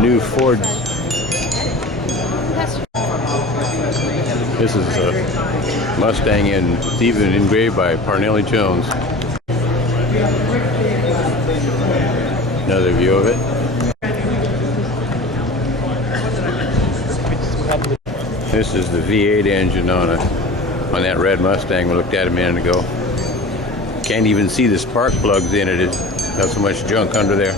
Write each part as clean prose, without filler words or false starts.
new Ford. This is a Mustang, and it's even engraved by Parnelli Jones. Another view of it. This is the V8 engine on that red Mustang we looked at a minute ago. Can't even see the spark plugs in it. It's got so much junk under there.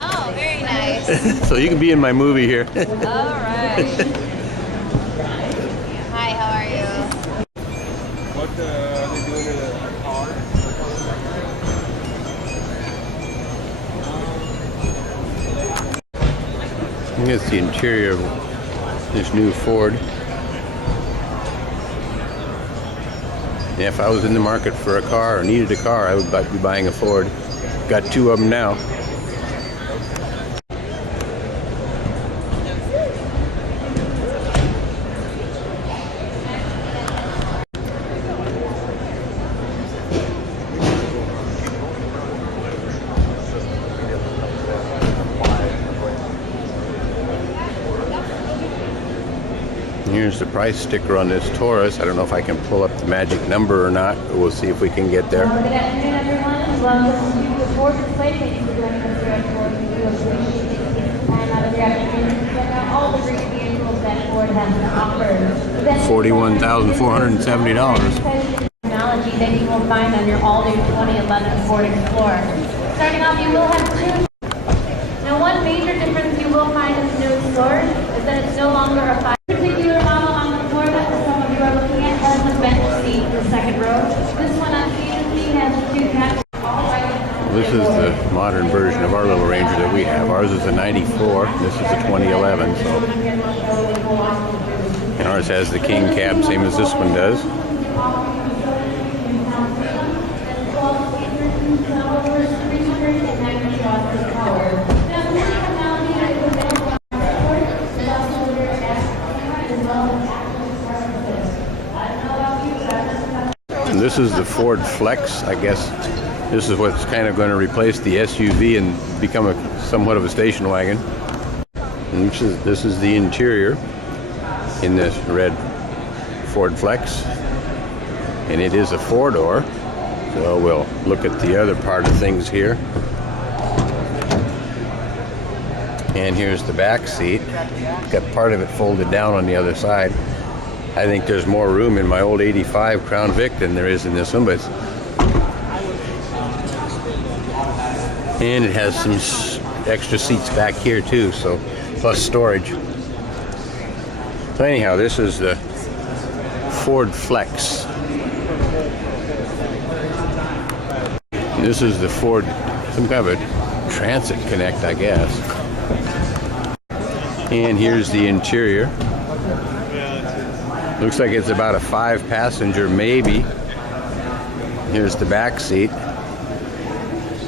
Oh, very nice. So you can be in my movie here. All right. Hi, how are you? What are they doing in the car? Here's the interior of this new Ford. Yeah, if I was in the market for a car or needed a car, I would be buying a Ford. Got two of them now. Here's the price sticker on this Taurus. I don't know if I can pull up the magic number or not, but we'll see if we can get there. Good afternoon, everyone. Welcome to the Ford display. Thank you for joining us here at Ford. We do appreciate you taking time out of your afternoon to check out all the great vehicles that Ford has to offer. $41,470. Technology that you will find on your all-new 2011 Ford Explorer. Starting off, you will have two. Now, one major difference you will find in the new Explorer is that it's no longer a particular model on the floor that some of you are looking at has a bench seat in the second row. This one on C&C has two cats. This is the modern version of our little Ranger that we have. Ours is a 94. This is a 2011. So, and ours has the king cab, same as this one does. And this is the Ford Flex. I guess this is what's kind of going to replace the SUV and become somewhat of a station wagon. And this is the interior in this red Ford Flex. And it is a four-door. So we'll look at the other part of things here. And here's the back seat. Got part of it folded down on the other side. I think there's more room in my old 85 Crown Vic than there is in this one, and it has some extra seats back here too, so plus storage. So anyhow, this is the Ford Flex. This is the Ford, some kind of a Transit Connect, I guess. And here's the interior. Looks like it's about a 5-passenger, maybe. Here's the back seat.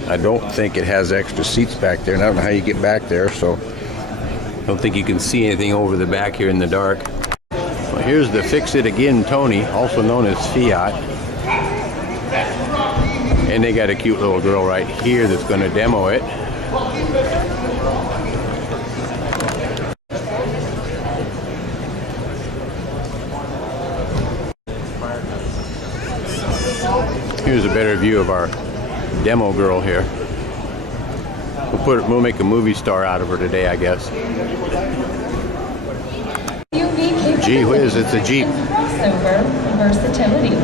I don't think it has extra seats back there, and I don't know how you get back there, so I don't think you can see anything over the back here in the dark. Well, here's the Fix It Again Tony, also known as Fiat. And they got a cute little girl right here that's going to demo it. Here's a better view of our demo girl here. We'll make a movie star out of her today, I guess. Gee whiz, it's a Jeep. Crossover versatility.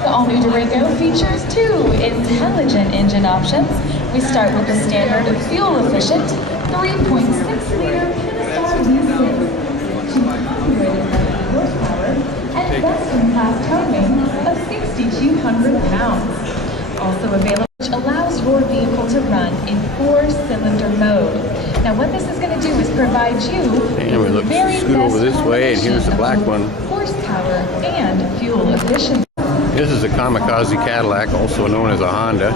The all-new Durango features two intelligent engine options. We start with the standard fuel-efficient 3.6-liter Nissan V6, 290 horsepower, and best-in-class towing of 6,200 pounds. Also available, which allows your vehicle to run in 4-cylinder mode. Now, what this is going to do is provide you and we look scoot over this way, and here's the black one. Horsepower and fuel efficiency. This is a Kamikaze Cadillac, also known as a Honda.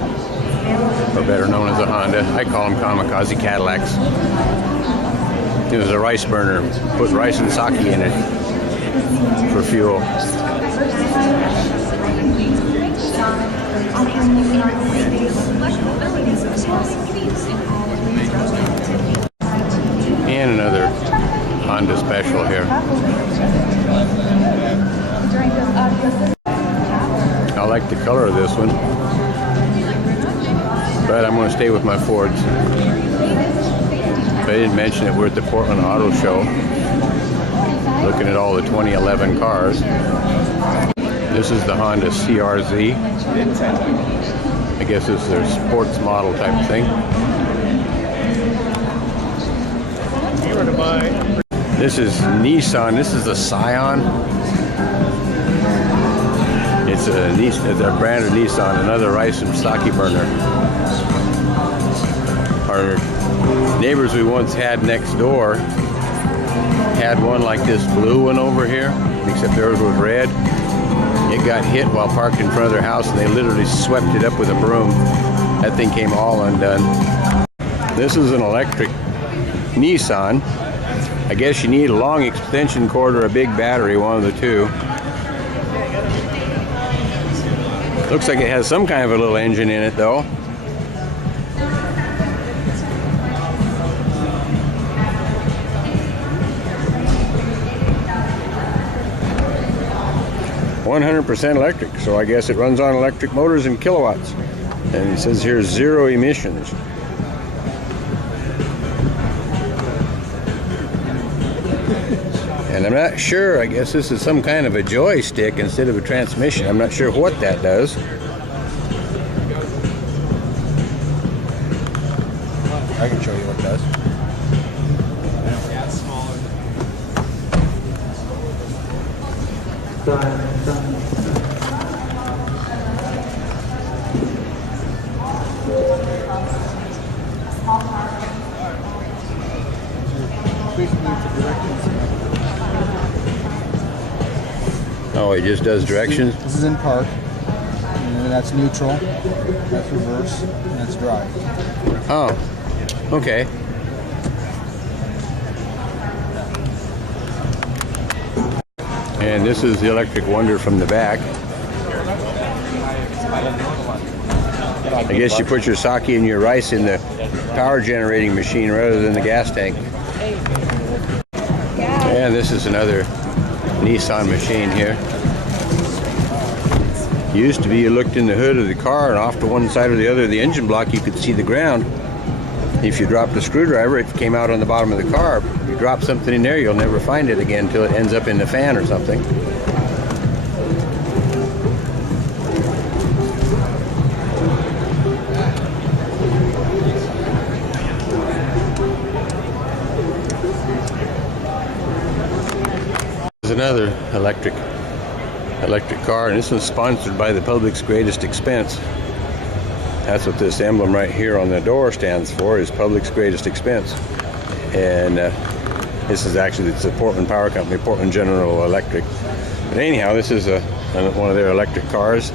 or better known as a Honda. I call them kamikaze Cadillacs. It was a rice burner. Put rice and sake in it for fuel. And another Honda special here. I like the color of this one, but I'm going to stay with my Fords. But I didn't mention it. We're at the Portland Auto Show, looking at all the 2011 cars. This is the Honda CRZ. I guess this is their sports model type thing. This is Nissan. This is the Scion. It's a brand of Nissan, another rice and sake burner. Our neighbors we once had next door had one like this blue one over here, except theirs was red. It got hit while parked in front of their house, and they literally swept it up with a broom. That thing came all undone. This is an electric Nissan. I guess you need a long extension cord or a big battery, one of the two. Looks like it has some kind of a little engine in it, though. "100% electric," so I guess it runs on electric motors and kilowatts. And it says here 0 emissions. And I'm not sure, I guess this is some kind of a joystick instead of a transmission. I'm not sure what that does. I can show you what it does. Yeah, it's smaller. Oh, it just does directions? This is in park. And that's neutral. That's reverse. And that's drive. Oh, okay. And this is the electric wonder from the back. I guess you put your sake and your rice in the power generating machine rather than the gas tank. And this is another Nissan machine here. Used to be you looked in the hood of the car and off to one side or the other of the engine block you could see the ground. If you dropped a screwdriver, it came out on the bottom of the car. If you drop something in there, you'll never find it again until it ends up in the fan or something. There's another electric car, and this one's sponsored by the public's greatest expense. That's what this emblem right here on the door stands for, is public's greatest expense. And this is actually, it's a Portland Power Company, Portland General Electric. But anyhow, this is one of their electric cars,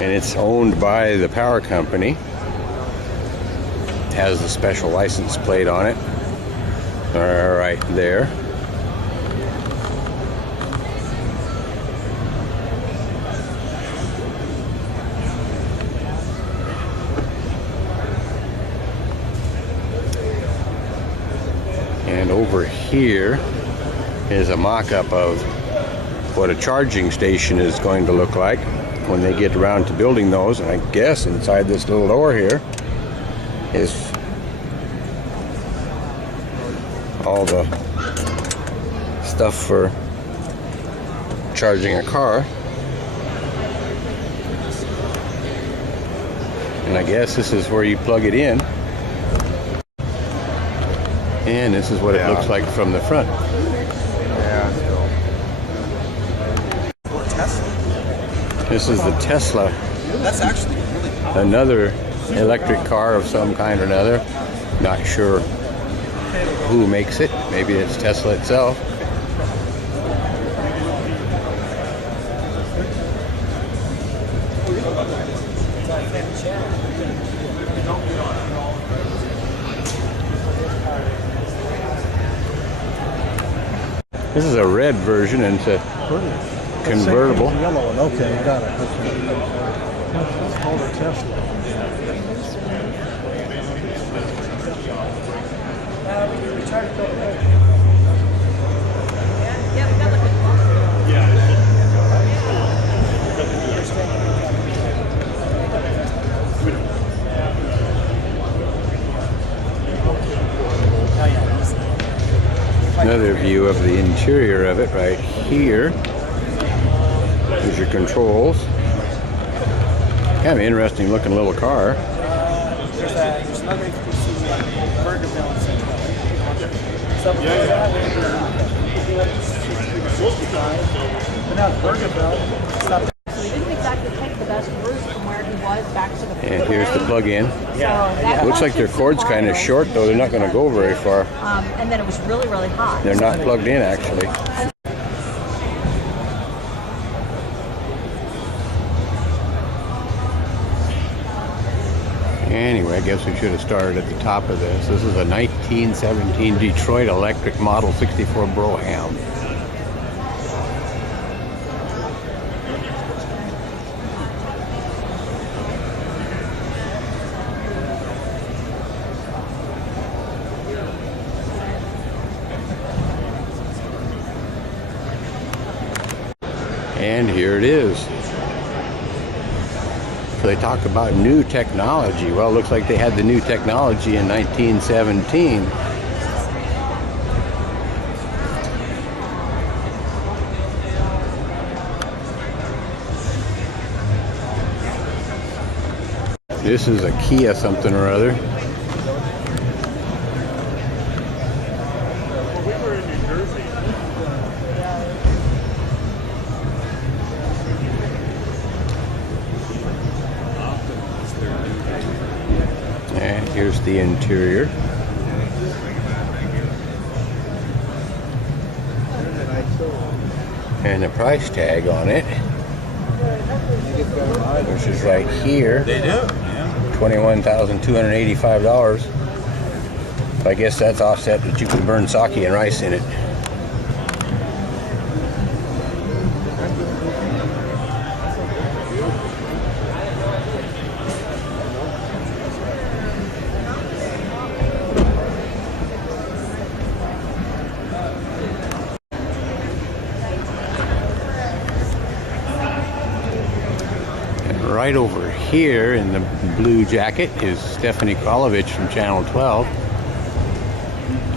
and it's owned by the power company. It has the special license plate on it. All right there. And over here is a mock-up of what a charging station is going to look like when they get around to building those. And I guess inside this little door here is all the stuff for charging a car. And I guess this is where you plug it in. And this is what it looks like from the front. Yeah, Tesla. This is the Tesla. That's actually really powerful. Another electric car of some kind or another. Not sure who makes it. Maybe it's Tesla itself. This is a red version and it's a convertible. Yellow one. Okay, I got it. That's older Tesla. Another view of the interior of it right here. There's your controls. Kind of interesting looking little car. So he didn't exactly take the best route from where he was back to the And here's the plug-in. that Looks like their cord's kind of short though. They're not going to go very far. and then it was really, really hot. They're not plugged in actually. Anyway, I guess we should have started at the top of this. This is a 1917 Detroit Electric Model 64 Brougham. And here it is. So they talk about new technology. Well, it looks like they had the new technology in 1917. This is a Kia something or other. And here's the interior. And the price tag on it, which is right here. They do. $21,285. I guess that's offset that you can burn sake and rice in it. Right over here in the blue jacket is Stephanie Kralovich from Channel 12.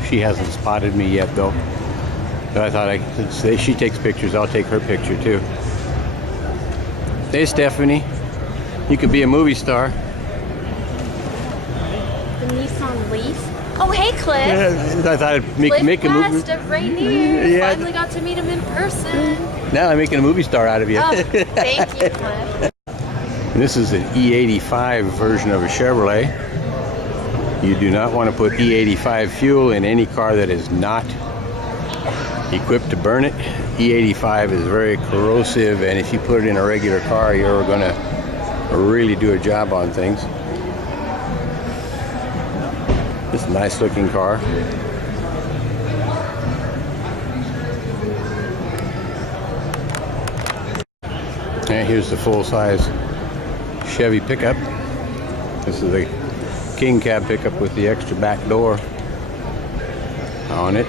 She hasn't spotted me yet though. But I thought since she takes pictures, I'll take her picture too. Hey Stephanie, you could be a movie star. The Nissan Leaf. Oh, hey, Cliff. Yeah, I thought I'd make a movie. West of Rainier. Yeah. Finally got to meet him in person. Now I'm making a movie star out of you. Oh, thank you, Cliff. This is an E85 version of a Chevrolet. You do not want to put E85 fuel in any car that is not equipped to burn it. E85 is very corrosive, and if you put it in a regular car, you're going to really do a job on things. This is a nice looking car. And here's the full-size Chevy pickup. This is a king cab pickup with the extra back door on it.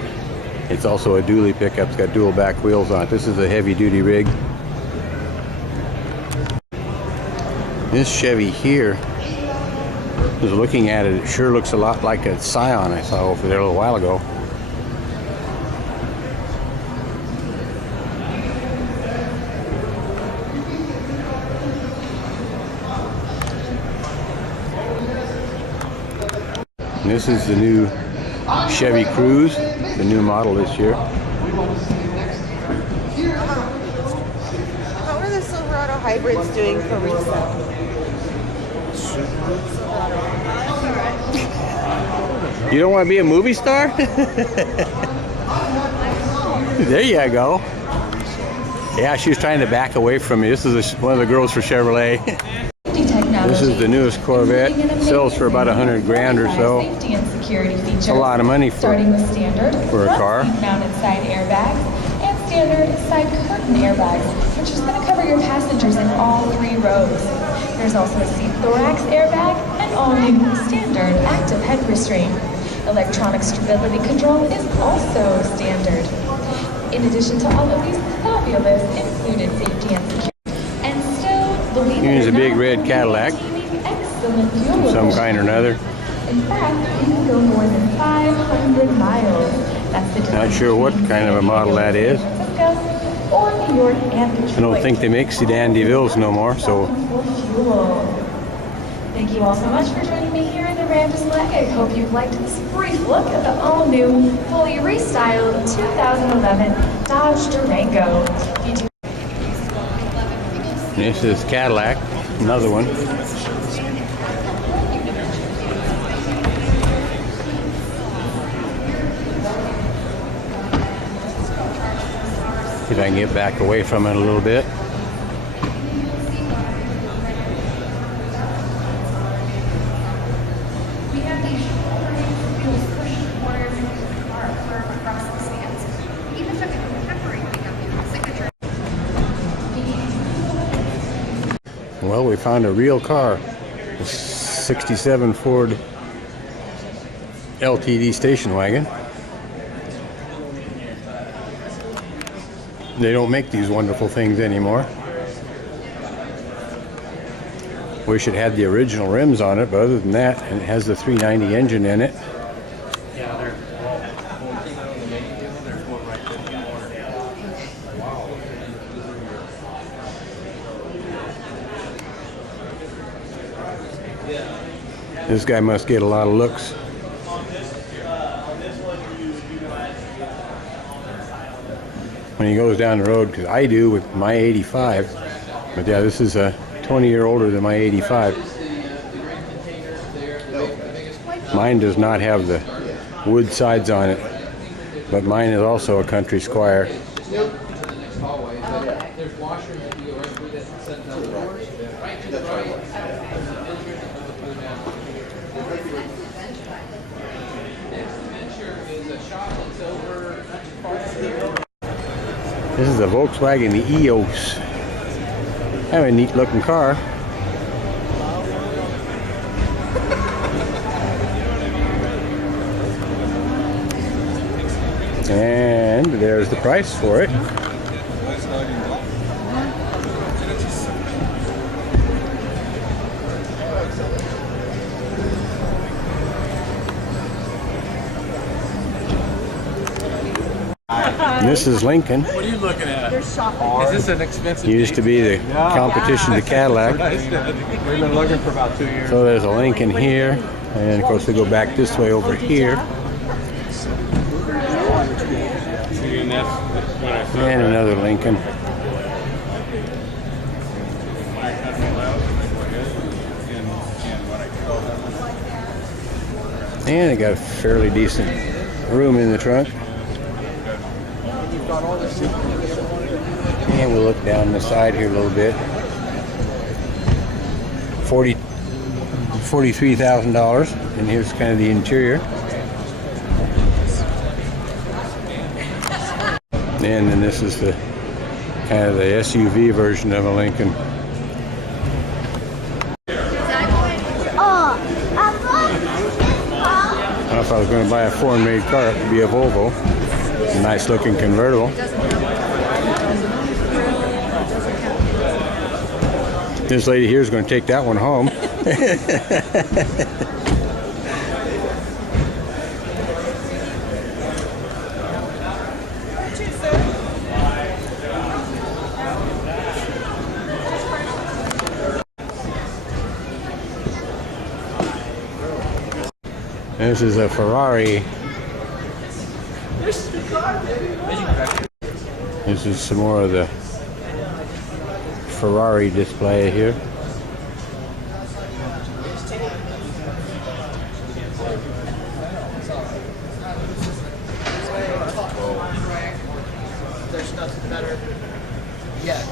It's also a dually pickup. It's got dual back wheels on it. This is a heavy duty rig. This Chevy here, just looking at it, it sure looks a lot like a Scion I saw over there a little while ago. And this is the new Chevy Cruze, the new model this year. How are the Silverado hybrids doing for resale? You don't want to be a movie star? There you go. Yeah, she was trying to back away from me. This is one of the girls for Chevrolet. Safety technology This is the newest Corvette. It sells for about 100 grand or so. Safety and security features. A lot of money Starting with standard for a front car. seat mounted side airbags and standard side curtain airbags, which is going to cover your passengers in all 3 rows. There's also a seat thorax airbag and all new standard active head restraint. Electronic stability control is also standard. In addition to all of these fabulous included safety and security. And still, believe Here's it or a big not, red Cadillac, maintaining excellent fuel some kind or another. in fact, you can go more than 500 miles. That's the Not sure what kind of a model that is. San Francisco or New York and Detroit. I don't think they make sedan DeVilles no more, so For fuel. Thank you all so much for joining me here in the Ram Display. I hope you liked this brief look at the all-new, fully restyled 2011 Dodge Durango. this is Cadillac, another one. See if I can get back away from it a little bit. We have these wheels pushing corners in the car for across the stands. Even took a contemporary thing up signature. Well, we found a real car. A 67 Ford LTD station wagon. They don't make these wonderful things anymore. Wish it had the original rims on it, but other than that, and it has the 390 engine in it. This guy must get a lot of looks. When he goes down the road, because I do with my 85. But yeah, this is a 20-year older than my 85. Mine does not have the wood sides on it, but mine is also a country squire. This is a Volkswagen, the EOS. Kind of a neat looking car. And there's the price for it. And this is Lincoln. What are you looking at? Is this an expensive? Used to be the competition to Cadillac. We've been looking for about 2 years. So there's a Lincoln here, and of course we go back this way over here, And that's what I said. and another Lincoln. And it got a fairly decent room in the trunk. And we'll look down the side here a little bit. $43,000, and here's kind of the interior. And then this is the kind of the SUV version of a Lincoln. I don't know if I was going to buy a foreign-made car, it would be a Volvo. A nice-looking convertible. This lady here is going to take that one home. This is a Ferrari. This is some more of the Ferrari display here. There's nothing better yet.